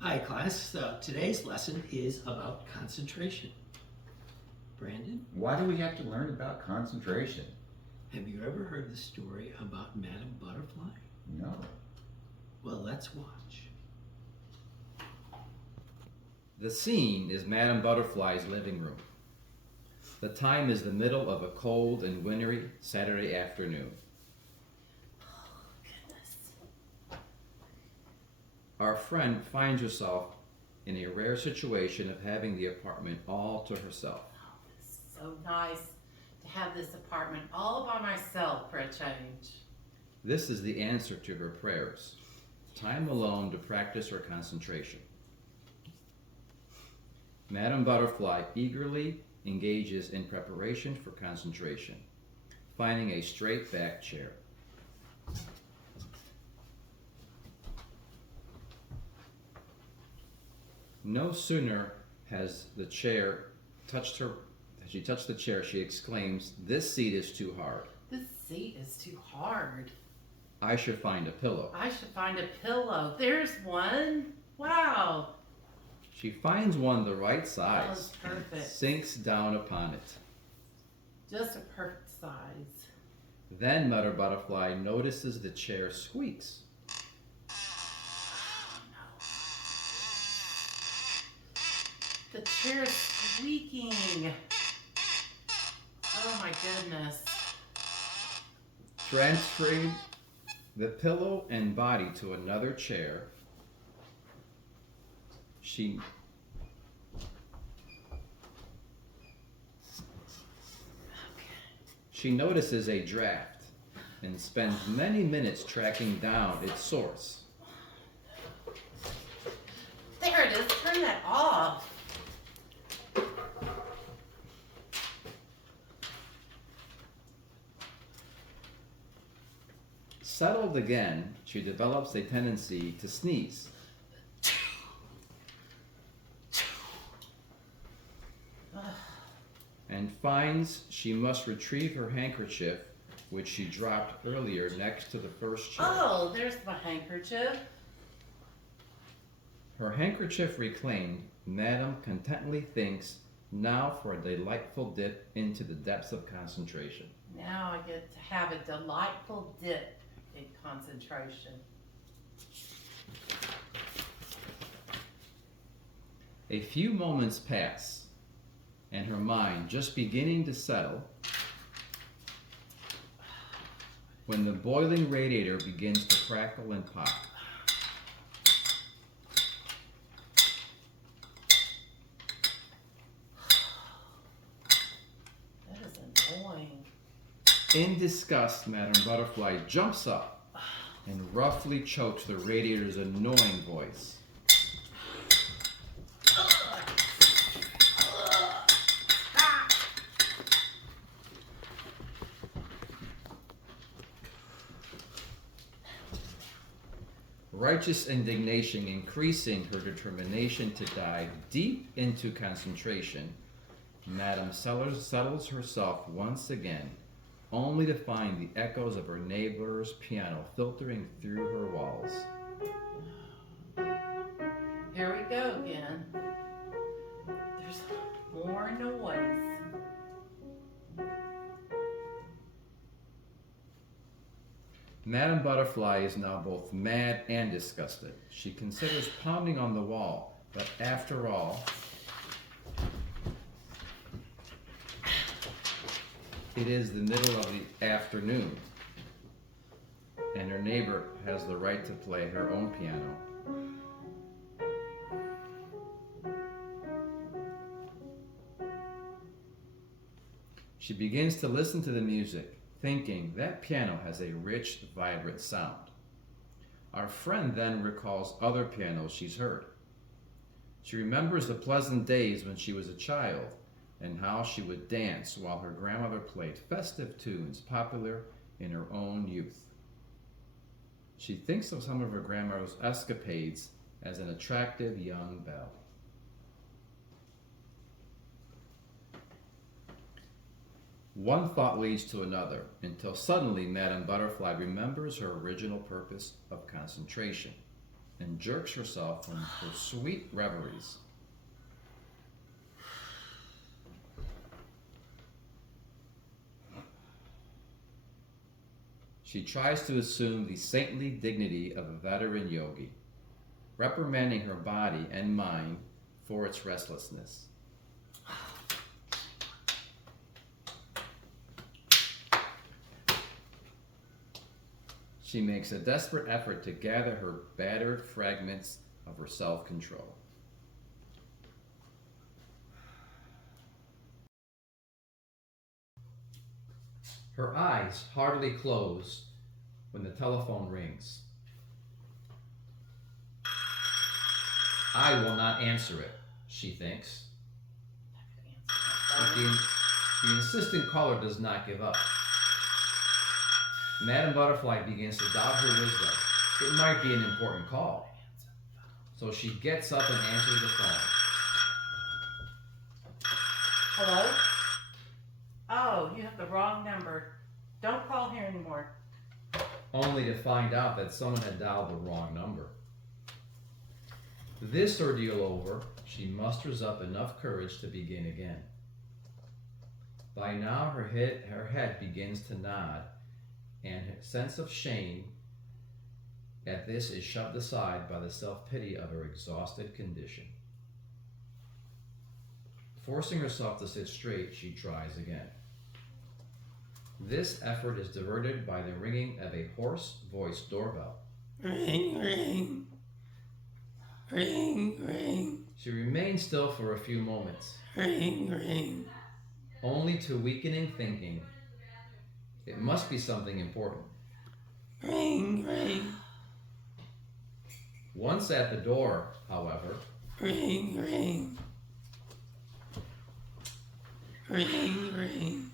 Hi, class. Today's lesson is about concentration. Brandon, Why do we have to learn about concentration? have you ever heard the story about Madame Butterfly? No. Well, let's watch. The scene is Madame Butterfly's living room. The time is the middle of a cold and wintry Saturday afternoon. Our friend finds herself in a rare situation of having the apartment all to herself. It's so nice to have this apartment all by myself for a change. This is the answer to her prayers. Time alone to practice her concentration. Madame Butterfly eagerly engages in preparation for concentration, finding a straight back chair. No sooner has the chair touched her, as she touched the chair, she exclaims, "This seat is too hard. This seat is too hard. I should find a pillow." I should find a pillow. There's one. Wow. She finds one the right That size was perfect. and sinks down upon it. Just a perfect size. Then Mother Butterfly notices the chair squeaks. Oh no. The chair's squeaking. Oh my goodness. Transferring the pillow and body to another chair, she notices a draft and spends many minutes tracking down its source. There it is. Turn that off. Settled again, she develops a tendency to sneeze. And finds she must retrieve her handkerchief, which she dropped earlier next to the first chair. Oh, there's my handkerchief. Her handkerchief reclaimed, Madame contentedly thinks, now for a delightful dip into the depths of concentration. Now I get to have a delightful dip in concentration. A few moments pass, and her mind just beginning to settle when the boiling radiator begins to crackle and pop. That is annoying. In disgust, Madame Butterfly jumps up and roughly chokes the radiator's annoying voice. Righteous indignation increasing her determination to dive deep into concentration, Madame settles herself once again, only to find the echoes of her neighbor's piano filtering through her walls. Here we go again. There's more noise. Madame Butterfly is now both mad and disgusted. She considers pounding on the wall, but after all, it is the middle of the afternoon, and her neighbor has the right to play her own piano. She begins to listen to the music, thinking that piano has a rich, vibrant sound. Our friend then recalls other pianos she's heard. She remembers the pleasant days when she was a child and how she would dance while her grandmother played festive tunes popular in her own youth. She thinks of some of her grandmother's escapades as an attractive young belle. One thought leads to another, until suddenly Madame Butterfly remembers her original purpose of concentration. and jerks herself from her sweet reveries. She tries to assume the saintly dignity of a veteran yogi, reprimanding her body and mind for its restlessness. She makes a desperate effort to gather her battered fragments of her self-control. Her eyes hardly close when the telephone rings. I will not answer it, she thinks. But the insistent caller does not give up. Madame Butterfly begins to doubt her wisdom. It might be an important call. So she gets up and answers the phone. Hello? Oh, you have the wrong number. Don't call here anymore. Only to find out that someone had dialed the wrong number. This ordeal over, she musters up enough courage to begin again. By now her head begins to nod, and her sense of shame at this is shoved aside by the self-pity of her exhausted condition. Forcing herself to sit straight, she tries again. This effort is diverted by the ringing of a hoarse-voiced doorbell. Ring, ring. Ring, ring. She remains still for a few moments, Ring, ring. only to weakening thinking. It must be something important. Ring, ring. Once at the door, however, Ring, ring. Ring, ring.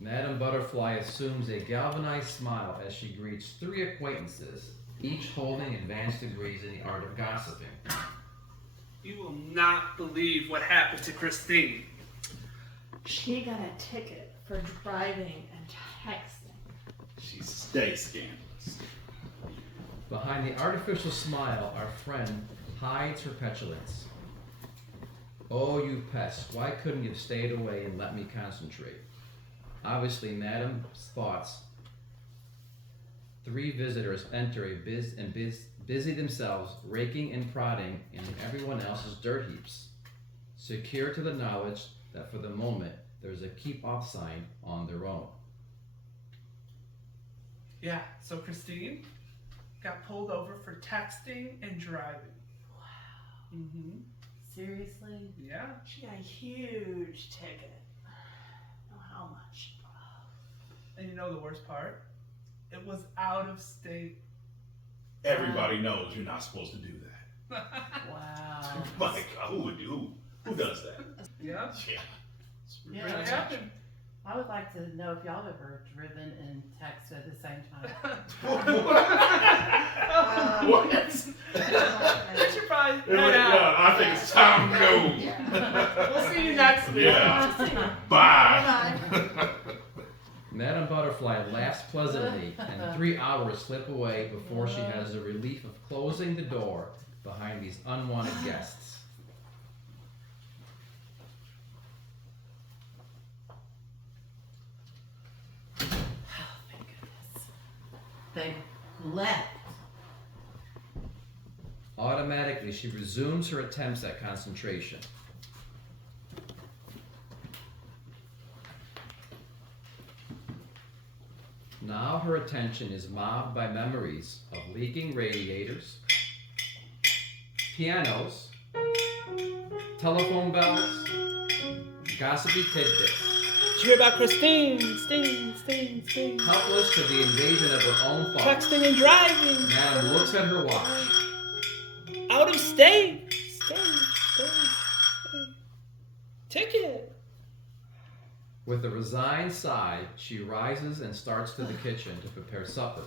Madame Butterfly assumes a galvanized smile as she greets 3 acquaintances, each holding advanced degrees in the art of gossiping. You will not believe what happened to Christine. She got a ticket for driving and texting. She stays scandalous. Behind the artificial smile, our friend hides her petulance. Oh, you pest, why couldn't you have stayed away and let me concentrate? Obviously, Madame's thoughts. 3 visitors enter busy themselves, raking and prodding in everyone else's dirt heaps, secure to the knowledge that for the moment there's a keep off sign on their own. Yeah, so Christine got pulled over for texting and driving. Wow. Mm-hmm. Seriously? Yeah. She got a huge ticket. Know how much? And you know the worst part? It was out of state. Everybody knows you're not supposed to do that. Wow. Like, who does that? Yeah. Yeah. Yeah. Really happened. I would like to know if y'all ever driven and texted at the same time. What? We should probably Yeah, head out. I think it's time to go. We'll see you next week. Yeah. Bye. Madame Butterfly laughs pleasantly, and 3 hours slip away before she has the relief of closing the door behind these unwanted guests. Oh, thank goodness. They left. Automatically, she resumes her attempts at concentration. Now her attention is mobbed by memories of leaking radiators, pianos, telephone bells, gossipy tidbits. Did you hear about Christine? Sting. Helpless to the invasion of her own thoughts, Texting and driving. Madame looks at her watch. Out of state. Stay. Ticket. With a resigned sigh, she rises and starts to the kitchen to prepare supper.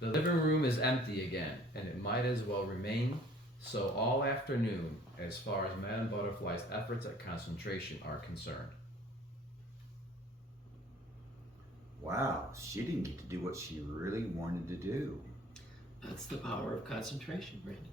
The living room is empty again, and it might as well remain so all afternoon as far as Madame Butterfly's efforts at concentration are concerned. Wow, she didn't get to do what she really wanted to do. That's the power of concentration, Brandon.